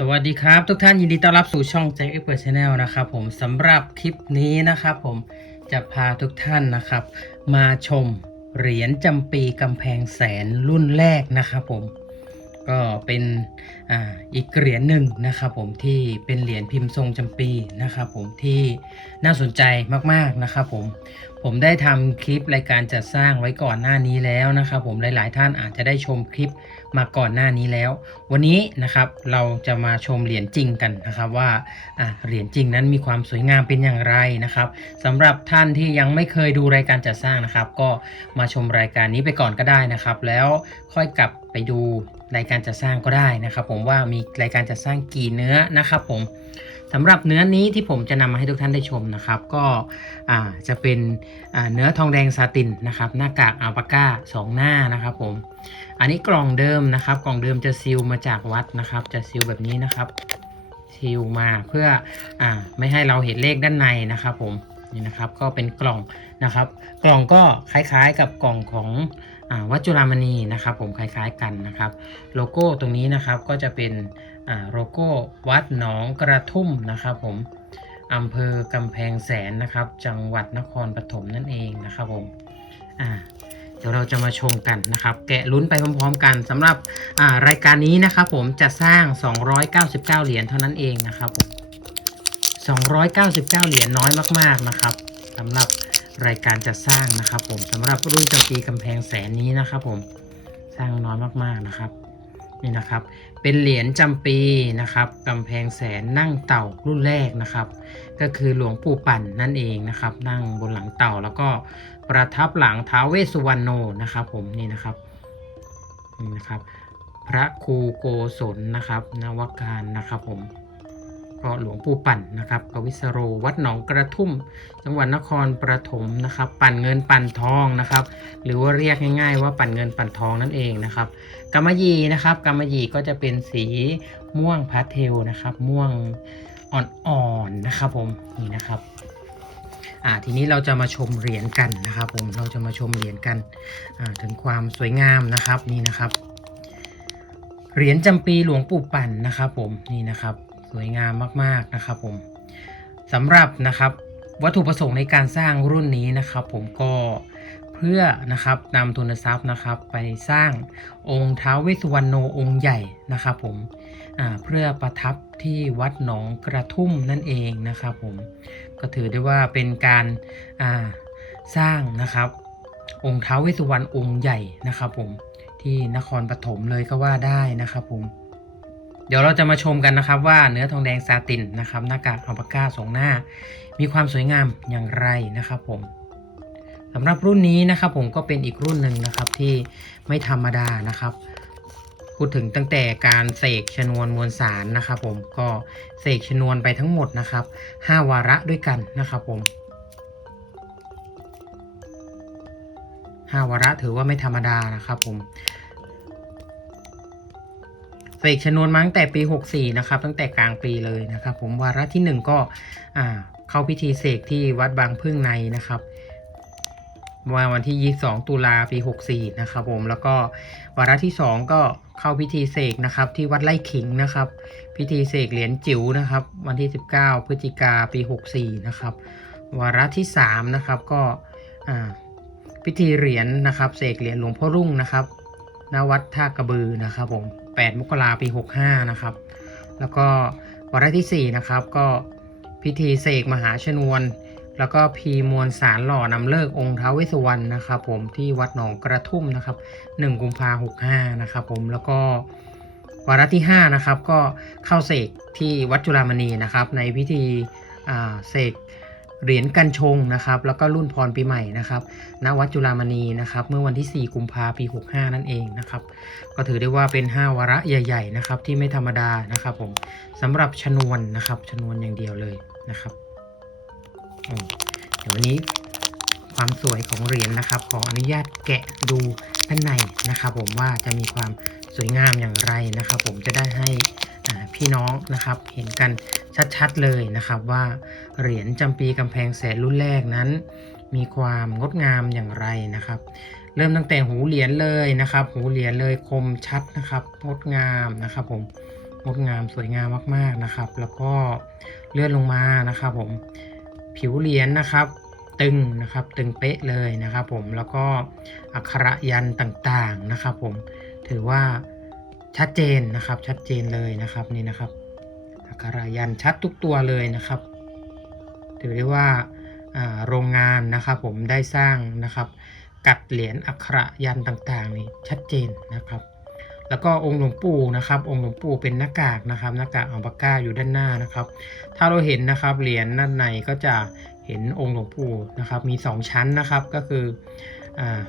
สวัสดีครับ ทุกท่านยินดีต้อนรับสู่ช่องแจ็คเอ็กเปิดชาแนลนะครับผมสำหรับคลิปนี้นะครับผมจะพาทุกท่านนะครับ มาชมเหรียญจำปีกำแพงแสนรุ่นแรกนะครับผมก็เป็นออีกเหรียญหนึ่งนะครับผมที่เป็นเหรียญพิมพ์ทรงจำปีนะครับผมที่น่าสนใจมากๆนะครับผมผมได้ทำคลิปรายการจัดสร้างไว้ก่อนหน้านี้แล้วนะครับผมหลายๆ ท่านอาจจะได้ชมคลิป มาก่อนหน้านี้แล้ว วันนี้นะครับเราจะมาชมเหรียญจริงกันนะครับว่าเหรียญจริงนั้นมีความสวยงามเป็นอย่างไรนะครับสำหรับท่านที่ยังไม่เคยดูรายการจัดสร้างนะครับ ก็มาชมรายการนี้ไปก่อนก็ได้นะครับ แล้วค่อยกลับไปดูรายการจัดสร้างก็ได้นะครับ ผมว่ามีรายการจัดสร้างกี่เนื้อนะครับ ผมสำหรับเนื้อนี้ที่ผมจะนำมาให้ทุกท่านได้ชมนะครับ ก็จะเป็นเนื้อทองแดงซาตินนะครับ หน้ากากอัลปาก้าสองหน้านะครับผม อันนี้กล่องเดิมนะครับ กล่องเดิมจะซีลมาจากวัดนะครับ จะซีลแบบนี้นะครับซีลมาเพื่ออ่าไม่ให้เราเห็นเลขด้านในนะครับ ผมนี่นะครับก็เป็นกล่องนะครับ กล่องก็คล้ายๆกับกล่องของอวัดจุฬามณีนะครับ ผมคล้ายๆกันนะครับ โลโก้ตรงนี้นะครับก็จะเป็นโลโก้วัดหนองกระทุ่มนะครับ ผมอำเภอกำแพงแสนนะครับ จังหวัดนครปฐมนั่นเองนะครับผม ดี๋ยวเราจะมาชมกันนะครับ แกะลุ้นไปพร้อมๆกันสำหรับรายการนี้นะครับผมจะสร้าง 299 เหรียญเท่านั้นเองนะครับผม299 เหรียญน้อยมากๆนะครับสำหรับรายการจะสร้างนะครับ ผมสำหรับรุ่นจำปีกำแพงแสนนี้นะครับ ผมสร้างน้อยมากๆนะครับนี่นะครับ เป็นเหรียญจำปีนะครับกำแพงแสนนั่งเต่ารุ่นแรกนะครับ ก็คือหลวงปู่ปั่นนั่นเองนะครับ นั่งบนหลังเต่าแล้วก็ ประทับหลังท้าวเวสสุวรรณโนนะครับผมนี่นะครับนี่นะครับ พระครูโกศลนะครับนวการนะครับผมก็หลวงปู่ปั่นนะครับกวิสโรวัดหนองกระทุ่ม จังหวัดนครปฐมนะครับ ปั่นเงินปั่นทองนะครับ หรือว่าเรียกง่าย ๆ ว่าปั่นเงินปั่นทองนั่นเองนะครับกำมยีนะครับกำมยีก็จะเป็นสีม่วงพาสเทลนะครับ ม่วงอ่อนๆนะครับผมนี่นะครับ อ่าทีนี้เราจะมาชมเหรียญกันนะครับผมเราจะมาชมเหรียญกันอ่าถึงความสวยงามนะครับนี่นะครับเหรียญจำปีหลวงปู่ปั่นนะครับ ผมนี่นะครับสวยงามมากๆนะครับ ผมสำหรับนะครับวัตถุประสงค์ในการสร้างรุ่นนี้นะครับ ผมก็เพื่อนะครับนำทุนทรัพย์นะครับ ไปสร้างองค์ท้าวเวสสุวรรณโนองค์ใหญ่นะครับผมอ่าเพื่อประทับที่วัดหนองกระทุ่มนั่นเองนะครับผม ก็ถือได้ว่าเป็นการาสร้างนะครับ องค์ท้าวเวสุวรรณองค์ใหญ่นะครับผมที่นครปฐมเลยก็ว่าได้นะครับผมเดี๋ยวเราจะมาชมกันนะครับว่าเนื้อทองแดงซาตินนะครับหน้ากากอัลปาก้าสองหน้า มีความสวยงามอย่างไรนะครับผมสำหรับรุ่นนี้นะครับผมก็เป็นอีกรุ่นหนึ่งนะครับที่ไม่ธรรมดานะครับ พูดถึงตั้งแต่การเสกชนวนมวลสารนะครับผมก็เสกชนวนไปทั้งหมดนะครับ 5 วาระด้วยกันนะครับผม5วาระถือว่าไม่ธรรมดานะครับผมเสกชนวนมาตั้งแต่ปี 64 นะครับ ตั้งแต่กลางปีเลยนะครับ ผมวาระที่ 1 ก็อ่าเข้าพิธีเสกที่วัดบางพึ่งในนะครับ ว่าวันที่ 22 ตุลาปี 64 นะครับผม แล้วก็วาระที่ 2 ก็เข้าพิธีเสกนะครับ ที่วัดไร่ขิงนะครับ พิธีเสกเหรียญจิ๋วนะครับ วันที่ 19 พฤศจิกาปี 64 นะครับ วาระที่3นะครับก็พิธีเหรียญนะครับเสกเหรียญหลวงพ่อรุ่งนะครับณวัดท่ากระบือนะครับผม 8 มกราปี 65 นะครับ แล้วก็วาระที่ 4 นะครับก็พิธีเสกมหาชนวน แล้วก็พีมวลสารหล่อนำเลิกองค์ท้าวเวสสุวรรณนะครับผมที่วัดหนองกระทุ่มนะครับ1กุมภาหกห้านะครับผมแล้วก็วาระที่5นะครับก็เข้าเสกที่วัดจุฬามณีนะครับในพิธีเสกเหรียญกันชงนะครับแล้วก็รุ่นพรปีใหม่นะครับณวัดจุฬามณีนะครับเมื่อวันที่ 4 กุมภาปี 65 นั่นเองนะครับก็ถือได้ว่าเป็น 5 วาระใหญ่ ๆ นะครับที่ไม่ธรรมดานะครับผมสำหรับชนวนนะครับชนวนอย่างเดียวเลยนะครับ เดี๋ยววันนี้ความสวยของเหรียญนะครับ ขออนุญาตแกะดูด้านในนะครับ ผมว่าจะมีความสวยงามอย่างไรนะครับ ผมจะได้ให้พี่น้องนะครับเห็นกันชัดๆเลยนะครับ ว่าเหรียญจำปีกำแพงแสนรุ่นแรกนั้น มีความงดงามอย่างไรนะครับ เริ่มตั้งแต่หูเหรียญเลยนะครับ หูเหรียญเลยคมชัดนะครับงดงามนะครับ ผมงดงามสวยงามมากๆนะครับ แล้วก็เลื่อนลงมานะครับ ผม ผิวเหรียญนะครับ ตึงนะครับตึงเป๊ะเลยนะครับผมแล้วก็อักขระยันต่างๆนะครับผมถือว่าชัดเจนนะครับชัดเจนเลยนะครับนี่นะครับอักขระยันชัดทุกตัวเลยนะครับ ถือได้ว่าโรงงานนะครับผมได้สร้างนะครับ กัดเหรียญอักขระยันต่างๆนี่ชัดเจนนะครับ แล้วก็องค์หลวงปู่นะครับ องค์หลวงปู่เป็นหน้ากากนะครับ หน้ากากอัลปาก้าอยู่ด้านหน้านะครับ ถ้าเราเห็นนะครับเหรียญด้านในก็จะเห็นองค์หลวงปู่นะครับ มี 2 ชั้นนะครับก็คืออา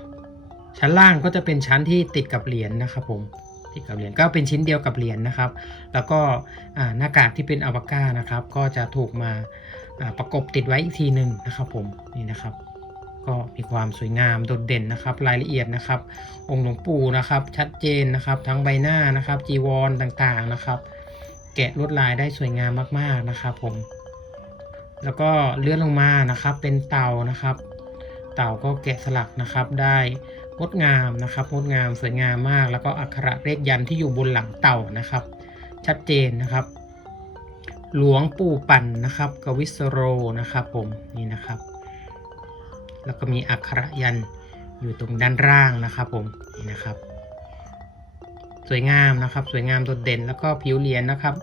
ชั้นล่างก็จะเป็นชั้นที่ติดกับเหรียญนะครับผมติดกับเหรียญก็เป็นชิ้นเดียวกับเหรียญนะครับ แล้วก็หน้ากากที่เป็นอัลปาก้านะครับ ก็จะถูกมาประกบติดไว้อีกทีหนึ่งนะครับผมนี่นะครับ ก็มีความสวยงามโดดเด่นนะครับ รายละเอียดนะครับ องค์หลวงปู่นะครับ ชัดเจนนะครับ ทั้งใบหน้านะครับ จีวรต่างๆนะครับ แกะลวดลายได้สวยงามมากๆนะครับ ผม แล้วก็เลื่อนลงมานะครับ เป็นเต่านะครับ เต่าก็แกะสลักนะครับ ได้งดงามนะครับงดงามสวยงามมาก แล้วก็อักขระเลขยันที่อยู่บนหลังเต่านะครับ ชัดเจนนะครับ หลวงปู่ปั่นนะครับกวิสโรนะครับ ผมนี่นะครับ แล้วก็มีอักขระยันอยู่ตรงด้านล่างนะครับผมนี่นะครับ สวยงามนะครับ สวยงามโดดเด่นแล้วก็ผิวเหรียญนะครับ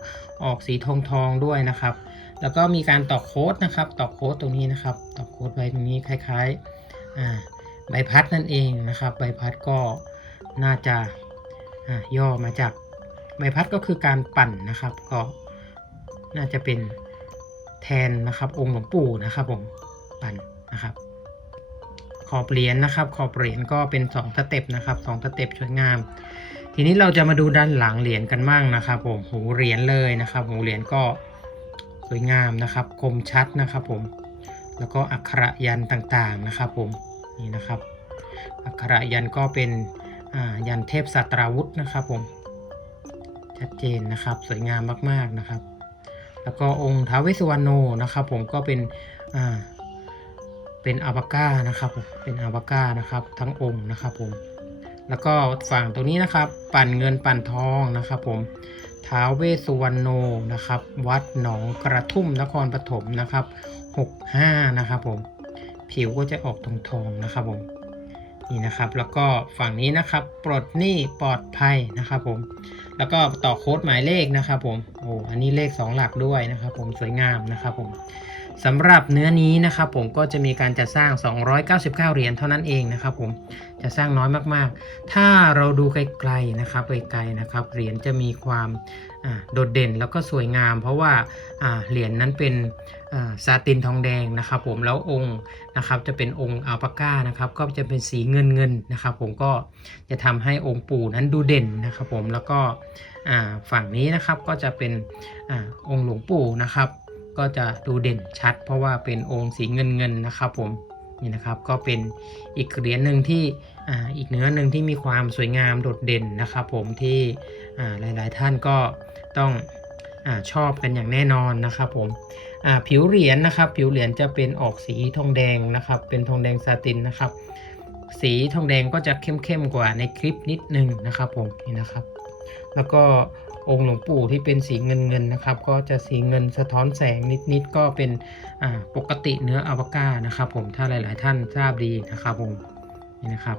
ออกสีทองทองด้วยนะครับ แล้วก็มีการตอกโค้ดนะครับตอกโค้ดตรงนี้นะครับตอกโค้ดไว้ตรงนี้คล้ายๆใบพัดนั่นเองนะครับ ใบพัดก็น่าจะย่อมาจากใบพัดก็คือการปั่นนะครับ ก็น่าจะเป็นแทนนะครับ องค์หลวงปู่นะครับผมปั่นนะครับ ขอบเหรียญนะครับ ขอบเหรียญก็เป็น2สเต็ปนะครับ2สเต็ปสวยงาม ทีนี้เราจะมาดูด้านหลังเหรียญกันบ้างนะครับ ผมหูเหรียญเลยนะครับหูเหรียญก็สวยงามนะครับ คมชัดนะครับ ผม แล้วก็อักขระยันต่างๆนะครับ ผมนี่นะครับ อักขระยันก็เป็นยันเทพสัตราวุธนะครับ ผมชัดเจนนะครับ สวยงามมากๆนะครับ แล้วก็องค์ท้าวเวสสุวรรณโนนะครับ ผมก็เป็นอ่า เป็นอัลปาก้านะครับผมเป็นอัลปาก้านะครับ ทั้งองค์นะครับผมแล้วก็ฝั่งตรงนี้นะครับ ปั่นเงินปั่นทองนะครับ ผมท้าวเวสุวรรณโนนะครับ วัดหนองกระทุ่มนครปฐมนะครับ65นะครับผมผิวก็จะออกทองทองนะครับผมนี่นะครับ แล้วก็ฝั่งนี้นะครับ ปลดหนี้ปลอดภัยนะครับผมแล้วก็ต่อโค้ดหมายเลขนะครับผมโอ้อันนี้เลข 2 หลักด้วยนะครับ ผมสวยงามนะครับผม สำหรับเนื้อนี้นะครับผมก็จะมีการจัดสร้าง 299 เหรียญเท่านั้นเองนะครับผมจะสร้างน้อยมากๆ ถ้าเราดูไกลๆนะครับไกลๆนะครับเหรียญจะมีความโดดเด่นแล้วก็สวยงาม เพราะว่าเหรียญนั้นเป็นซาตินทองแดงนะครับผมแล้วองค์นะครับจะเป็นองค์อัลปาก้านะครับก็จะเป็นสีเงินเงินๆนะครับผมก็จะทำให้องค์ปู่นั้นดูเด่นนะครับผมแล้วก็ฝั่งนี้นะครับก็จะเป็นอองค์หลวงปู่นะครับ ก็จะดูเด่นชัด เพราะว่าเป็นองค์สีเงินเงินๆนะครับผมนี่นะครับก็เป็นอีกเหรียญหนึ่งที่อ่าอีกเนื้อหนึ่งที่มีความสวยงามโดดเด่นนะครับผมที่อ่าหลาย ๆ ท่านก็ต้องอาชอบกันอย่างแน่นอนนะครับผมอ่าผิวเหรียญนะครับ ผิวเหรียญจะเป็นออกสีทองแดงนะครับ เป็นทองแดงซาตินนะครับ สีทองแดงก็จะเข้มๆกว่าในคลิปนิดนึงนะครับผมนี่นะครับ แล้วก็องค์หลวงปู่ที่เป็นสีเงินเงินๆนะครับ ก็จะสีเงินสะท้อนแสงนิดๆก็เป็นปกติเนื้ออัลปาก้านะครับ ผมถ้าหลายๆท่านทราบดีนะครับผมนี่นะครับ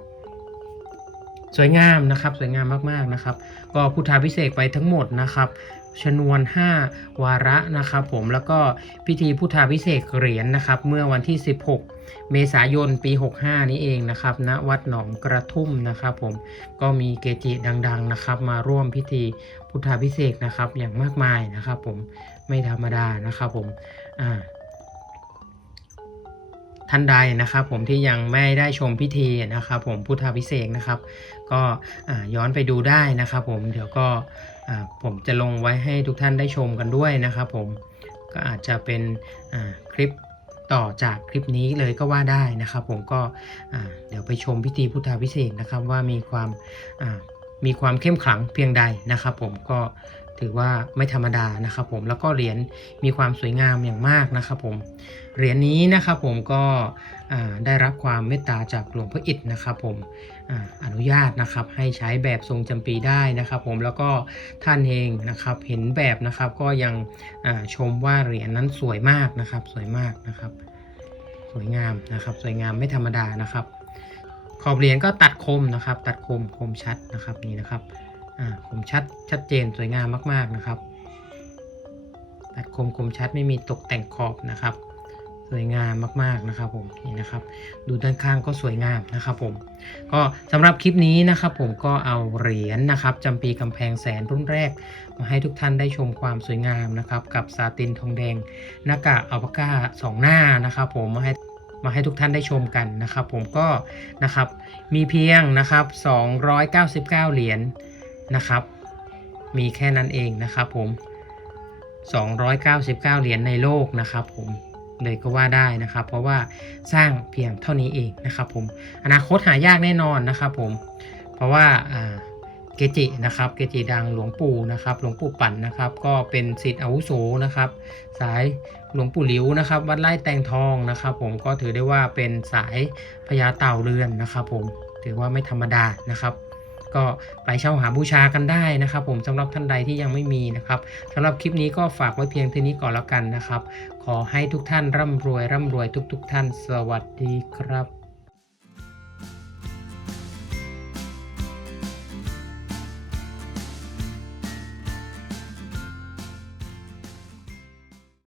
สวยงามนะครับ สวยงามมากๆนะครับ ก็พุทธาพิเศษไปทั้งหมดนะครับ ชนวน 5 วาระนะครับผมแล้วก็พิธีพุทธาพิเศษเหรียญนะครับเมื่อวันที่ 16 เมษายนปี 65 นี้เองนะครับณวัดหนองกระทุ่มนะครับผมก็มีเกจิดังๆนะครับมาร่วมพิธีพุทธาพิเศษนะครับอย่างมากมายนะครับผมไม่ธรรมดานะครับผมอ่าท่านใดนะครับผมที่ยังไม่ได้ชมพิธีนะครับผมพุทธาพิเศษนะครับ ก็ย้อนไปดูได้นะครับผมเดี๋ยวก็ ผมจะลงไว้ให้ทุกท่านได้ชมกันด้วยนะครับผมก็อาจจะเป็นคลิปต่อจากคลิปนี้เลยก็ว่าได้นะครับ ผมก็เดี๋ยวไปชมพิธีพุทธาพิเศษนะครับว่ามีความ มีความเข้มขลังเพียงใดนะครับ ผมก็ถือว่าไม่ธรรมดานะครับผมแล้วก็เหรียญมีความสวยงามอย่างมากนะครับผมเหรียญนี้นะครับผมก็ได้รับความเมตตาจากหลวงพ่ออิฐนะครับผมออนุญาตนะครับให้ใช้แบบทรงจำปีได้นะครับ ผมแล้วก็ท่านเองนะครับเห็นแบบนะครับก็ยังชมว่าเหรียญนั้นสวยมากนะครับ สวยมากนะครับ สวยงามนะครับ สวยงามไม่ธรรมดานะครับ อบเหรียญก็ตัดคมนะครับ ตัดคมคมชัดนะครับนี่นะครับอ่าคมชัดชัดเจนสวยงามมากๆนะครับ ตัดคมคมชัดไม่มีตกแต่งขอบนะครับ สวยงามมากๆนะครับผมนี่นะครับ ดูด้านข้างก็สวยงามนะครับผมก็สำหรับคลิปนี้นะครับ ผมก็เอาเหรียญนะครับจำปีกำแพงแสนรุ่นแรก มาให้ทุกท่านได้ชมความสวยงามนะครับ กับซาตินทองแดงหน้ากากอัลปาก้าสองหน้านะครับ ผมมาให้ มาให้ทุกท่านได้ชมกันนะครับ ผมก็นะครับมีเพียงนะครับ 299 เหรียญนะครับ มีแค่นั้นเองนะครับผม 299 เหรียญในโลกนะครับผมเลยก็ว่าได้นะครับ เพราะว่าสร้างเพียงเท่านี้เองนะครับผมอนาคตหายากแน่นอนนะครับผมเพราะว่าอ่า เกจินะครับ เกจิดังหลวงปู่นะครับ หลวงปู่ปั่นนะครับ ก็เป็นศิษย์อาวุโสนะครับ สายหลวงปู่หลิวนะครับ วัดไร่แตงทองนะครับ ผมก็ถือได้ว่าเป็นสายพญาเต่าเรือนนะครับ ผมถือว่าไม่ธรรมดานะครับ ก็ไปเช่าหาบูชากันได้นะครับ ผมสำหรับท่านใดที่ยังไม่มีนะครับสำหรับคลิปนี้ก็ฝากไว้เพียงเท่านี้ก่อนแล้วกันนะครับ ขอให้ทุกท่านร่ำรวยร่ำรวยทุก ๆ ท่าน สวัสดีครับ